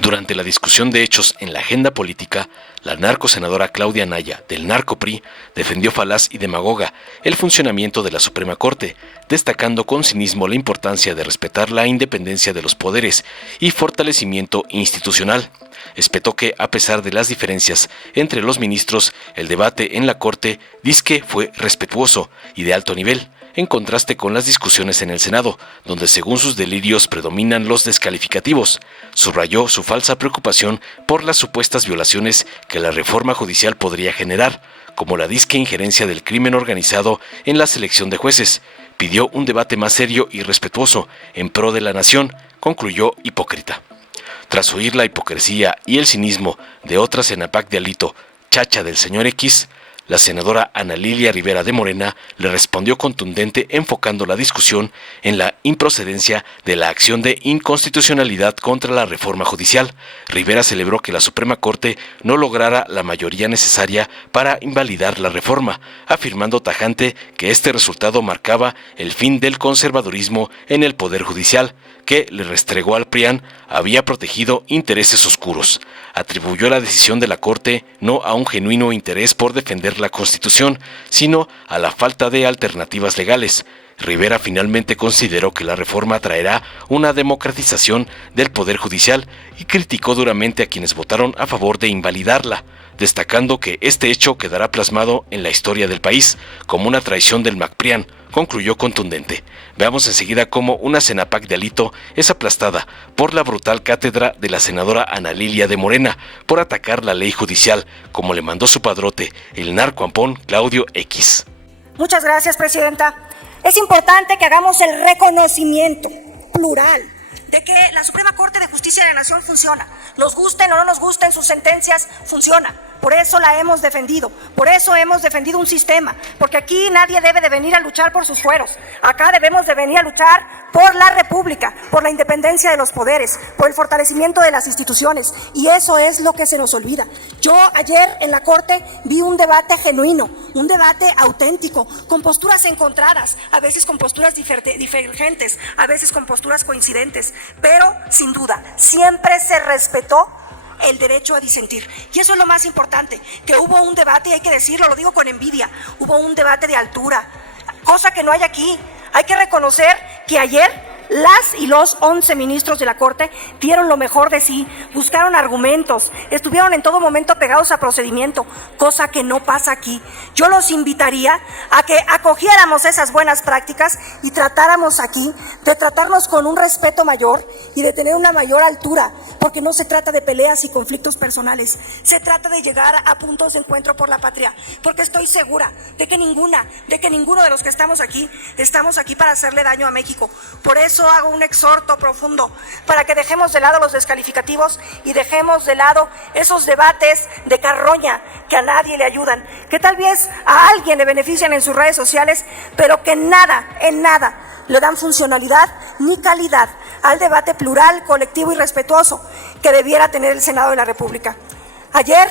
Durante la discusión de hechos en la agenda política, la narcosenadora Claudia Naya, del Narco-PRI, defendió falaz y demagoga el funcionamiento de la Suprema Corte, destacando con cinismo la importancia de respetar la independencia de los poderes y fortalecimiento institucional. Espetó que, a pesar de las diferencias entre los ministros, el debate en la Corte dizque fue respetuoso y de alto nivel, en contraste con las discusiones en el Senado, donde según sus delirios predominan los descalificativos. Subrayó su falsa preocupación por las supuestas violaciones que la reforma judicial podría generar, como la disque injerencia del crimen organizado en la selección de jueces. Pidió un debate más serio y respetuoso en pro de la nación, concluyó hipócrita. Tras oír la hipocresía y el cinismo de otra Senapac de Alito, chacha del señor X, la senadora Ana Lilia Rivera de Morena le respondió contundente, enfocando la discusión en la improcedencia de la acción de inconstitucionalidad contra la reforma judicial. Rivera celebró que la Suprema Corte no lograra la mayoría necesaria para invalidar la reforma, afirmando tajante que este resultado marcaba el fin del conservadurismo en el Poder Judicial, que le restregó al PRIAN había protegido intereses oscuros. Atribuyó la decisión de la Corte no a un genuino interés por defender la Constitución, sino a la falta de alternativas legales. Rivera finalmente consideró que la reforma traerá una democratización del Poder Judicial y criticó duramente a quienes votaron a favor de invalidarla, destacando que este hecho quedará plasmado en la historia del país como una traición del MACPRIAN. Concluyó contundente. Veamos enseguida cómo una Senapac de Alito es aplastada por la brutal cátedra de la senadora Ana Lilia de Morena por atacar la ley judicial, como le mandó su padrote, el narcoampón Claudio X. Muchas gracias, Presidenta. Es importante que hagamos el reconocimiento plural de que la Suprema Corte de Justicia de la Nación funciona. Nos gusten o no nos gusten sus sentencias, funciona. Por eso la hemos defendido, por eso hemos defendido un sistema, porque aquí nadie debe de venir a luchar por sus fueros. Acá debemos de venir a luchar por la República, por la independencia de los poderes, por el fortalecimiento de las instituciones, y eso es lo que se nos olvida. Yo ayer en la Corte vi un debate genuino, un debate auténtico, con posturas encontradas, a veces con posturas divergentes, a veces con posturas coincidentes, pero sin duda siempre se respetó el derecho a disentir. Y eso es lo más importante, que hubo un debate, y hay que decirlo, lo digo con envidia, hubo un debate de altura, cosa que no hay aquí. Hay que reconocer que ayer las y los 11 ministros de la Corte dieron lo mejor de sí, buscaron argumentos, estuvieron en todo momento pegados a procedimiento, cosa que no pasa aquí. Yo los invitaría a que acogiéramos esas buenas prácticas y tratáramos aquí de tratarnos con un respeto mayor y de tener una mayor altura, porque no se trata de peleas y conflictos personales, se trata de llegar a puntos de encuentro por la patria, porque estoy segura de que ninguno de los que estamos aquí para hacerle daño a México. Por eso hago un exhorto profundo para que dejemos de lado los descalificativos y dejemos de lado esos debates de carroña que a nadie le ayudan, que tal vez a alguien le benefician en sus redes sociales, pero que en nada le dan funcionalidad ni calidad al debate plural, colectivo y respetuoso que debiera tener el Senado de la República. Ayer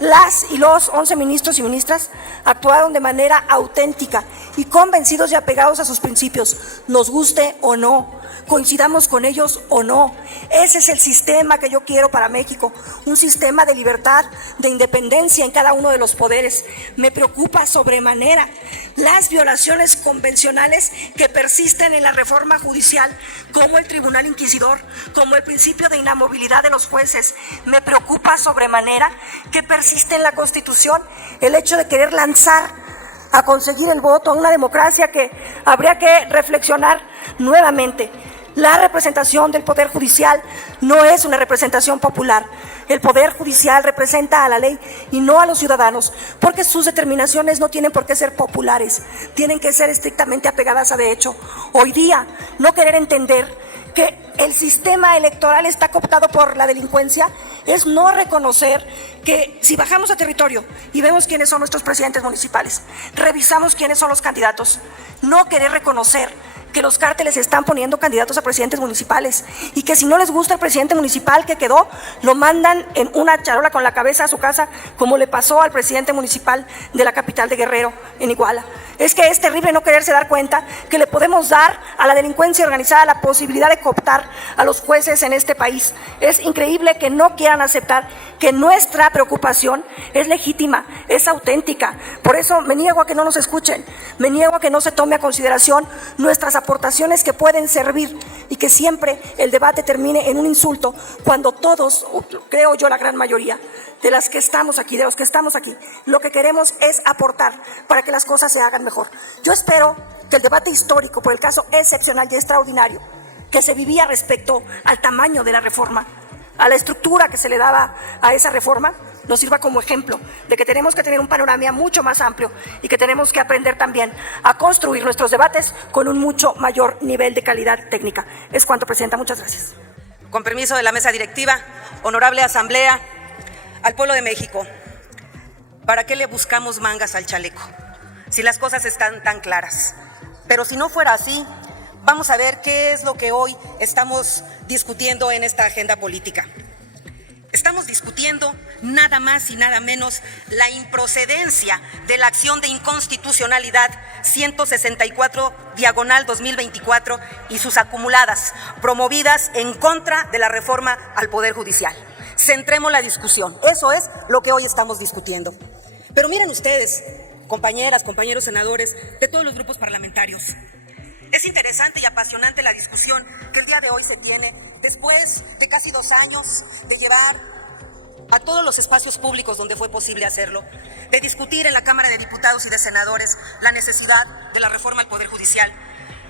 las y los 11 ministros y ministras actuaron de manera auténtica y convencidos y apegados a sus principios, nos guste o no, coincidamos con ellos o no. Ese es el sistema que yo quiero para México, un sistema de libertad, de independencia en cada uno de los poderes. Me preocupa sobremanera las violaciones convencionales que persisten en la reforma judicial, como el Tribunal Inquisidor, como el principio de inamovilidad de los jueces. Me preocupa sobremanera que persiste en la Constitución el hecho de querer lanzar a conseguir el voto a una democracia que habría que reflexionar nuevamente. La representación del Poder Judicial no es una representación popular. El Poder Judicial representa a la ley y no a los ciudadanos, porque sus determinaciones no tienen por qué ser populares, tienen que ser estrictamente apegadas a derecho. Hoy día, no querer entender que el sistema electoral está cooptado por la delincuencia es no reconocer que si bajamos a territorio y vemos quiénes son nuestros presidentes municipales, revisamos quiénes son los candidatos, no querer reconocer que los cárteles están poniendo candidatos a presidentes municipales y que si no les gusta el presidente municipal que quedó, lo mandan en una charola con la cabeza a su casa, como le pasó al presidente municipal de la capital de Guerrero, en Iguala. Es que es terrible no quererse dar cuenta que le podemos dar a la delincuencia organizada la posibilidad de cooptar a los jueces en este país. Es increíble que no quieran aceptar que nuestra preocupación es legítima, es auténtica. Por eso me niego a que no nos escuchen, me niego a que no se tome a consideración nuestras aportaciones que pueden servir y que siempre el debate termine en un insulto cuando todos, creo yo la gran mayoría de los que estamos aquí, lo que queremos es aportar para que las cosas se hagan mejor. Yo espero que el debate histórico por el caso excepcional y extraordinario que se vivía respecto al tamaño de la reforma, a la estructura que se le daba a esa reforma, nos sirva como ejemplo de que tenemos que tener un panorama mucho más amplio y que tenemos que aprender también a construir nuestros debates con un mucho mayor nivel de calidad técnica. Es cuanto, Presidenta. Muchas gracias. Con permiso de la mesa directiva, honorable asamblea, al pueblo de México, ¿para qué le buscamos mangas al chaleco? Si las cosas están tan claras. Pero si no fuera así, vamos a ver qué es lo que hoy estamos discutiendo en esta agenda política. Estamos discutiendo nada más y nada menos la improcedencia de la acción de inconstitucionalidad 164/2024 y sus acumuladas, promovidas en contra de la reforma al Poder Judicial. Centremos la discusión, eso es lo que hoy estamos discutiendo. Pero miren ustedes, compañeras, compañeros senadores de todos los grupos parlamentarios, es interesante y apasionante la discusión que el día de hoy se tiene después de casi 2 años de llevar a todos los espacios públicos donde fue posible hacerlo, de discutir en la Cámara de Diputados y de Senadores la necesidad de la reforma al Poder Judicial.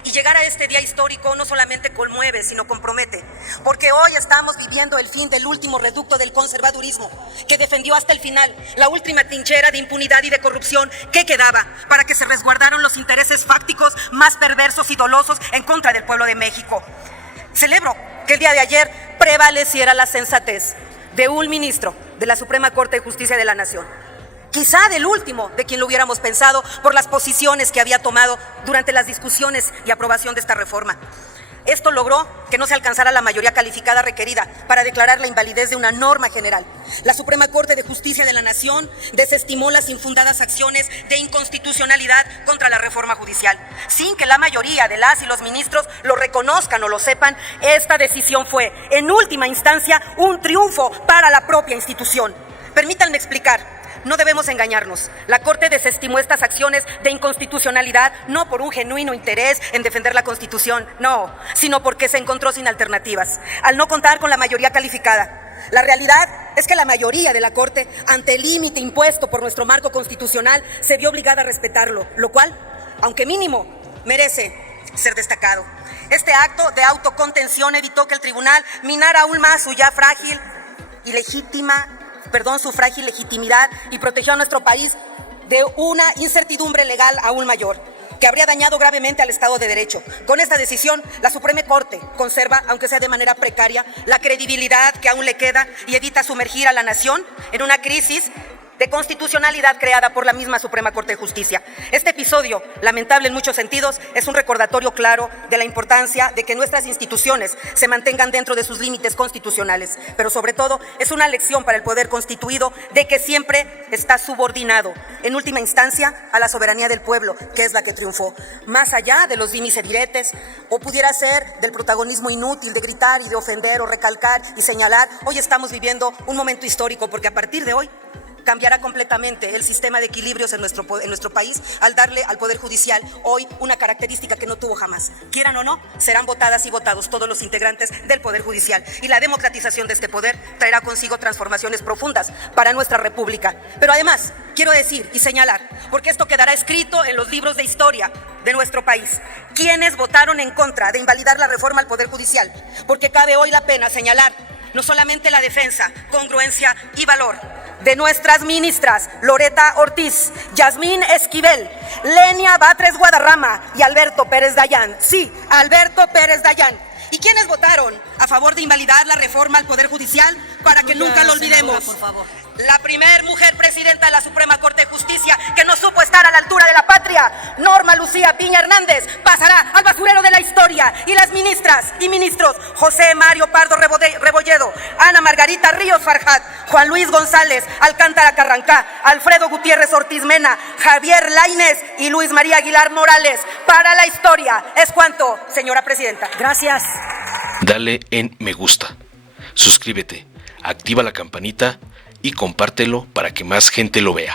Y llegar a este día histórico no solamente conmueve, sino compromete, porque hoy estamos viviendo el fin del último reducto del conservadurismo, que defendió hasta el final la última trinchera de impunidad y de corrupción que quedaba para que se resguardaran los intereses fácticos más perversos y dolosos en contra del pueblo de México. Celebro que el día de ayer prevaleciera la sensatez de un ministro de la Suprema Corte de Justicia de la Nación. Quizá del último de quien lo hubiéramos pensado por las posiciones que había tomado durante las discusiones y aprobación de esta reforma. Esto logró que no se alcanzara la mayoría calificada requerida para declarar la invalidez de una norma general. La Suprema Corte de Justicia de la Nación desestimó las infundadas acciones de inconstitucionalidad contra la reforma judicial. Sin que la mayoría de las y los ministros lo reconozcan o lo sepan, esta decisión fue, en última instancia, un triunfo para la propia institución. Permítanme explicar. No debemos engañarnos. La Corte desestimó estas acciones de inconstitucionalidad no por un genuino interés en defender la Constitución, no, sino porque se encontró sin alternativas, al no contar con la mayoría calificada. La realidad es que la mayoría de la Corte, ante el límite impuesto por nuestro marco constitucional, se vio obligada a respetarlo, lo cual, aunque mínimo, merece ser destacado. Este acto de autocontención evitó que el tribunal minara aún más su ya frágil y su frágil legitimidad y protegió a nuestro país de una incertidumbre legal aún mayor, que habría dañado gravemente al Estado de Derecho. Con esta decisión, la Suprema Corte conserva, aunque sea de manera precaria, la credibilidad que aún le queda y evita sumergir a la nación en una crisis de constitucionalidad creada por la misma Suprema Corte de Justicia. Este episodio, lamentable en muchos sentidos, es un recordatorio claro de la importancia de que nuestras instituciones se mantengan dentro de sus límites constitucionales, pero sobre todo es una lección para el poder constituido de que siempre está subordinado, en última instancia, a la soberanía del pueblo, que es la que triunfó. Más allá de los dimis y diretes, o pudiera ser del protagonismo inútil de gritar y de ofender o recalcar y señalar, hoy estamos viviendo un momento histórico, porque a partir de hoy cambiará completamente el sistema de equilibrios en nuestro país al darle al Poder Judicial hoy una característica que no tuvo jamás. Quieran o no, serán votadas y votados todos los integrantes del Poder Judicial, y la democratización de este poder traerá consigo transformaciones profundas para nuestra República. Pero además, quiero decir y señalar, porque esto quedará escrito en los libros de historia de nuestro país, quienes votaron en contra de invalidar la reforma al Poder Judicial, porque cabe hoy la pena señalar no solamente la defensa, congruencia y valor de nuestras ministras Loreta Ortiz, Yasmín Esquivel, Lenia Batres Guadarrama y Alberto Pérez Dayán. Sí, Alberto Pérez Dayán. ¿Y quiénes votaron a favor de invalidar la reforma al Poder Judicial? Para que nunca lo olvidemos. La primer mujer presidenta de la Suprema Corte de Justicia Justicia que no supo estar a la altura de la patria. Norma Lucía Piña Hernández pasará al basurero de la historia. Y las ministras y ministros José Mario Pardo Rebolledo, Ana Margarita Ríos Farjat, Juan Luis González Alcántara Carrancá, Alfredo Gutiérrez Ortiz Mena, Javier Lainez y Luis María Aguilar Morales. Para la historia. Es cuanto, señora presidenta. Gracias. Dale en me gusta, suscríbete, activa la campanita y compártelo para que más gente lo vea.